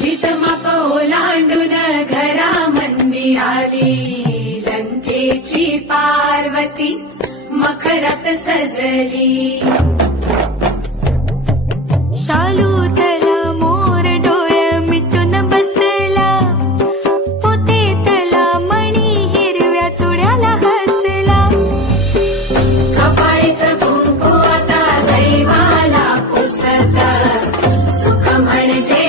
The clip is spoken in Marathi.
भीतमाप ओलांडून घरामंदी आली, लंकेची पार्वती मखरात सजली. शालू तला मोर डोळे मिटून बसला, पोतेतला मणी हिरव्या चुड्याला हसला. कपाळीचं कुंकू आता दैवाला पुसत, सुख म्हणजे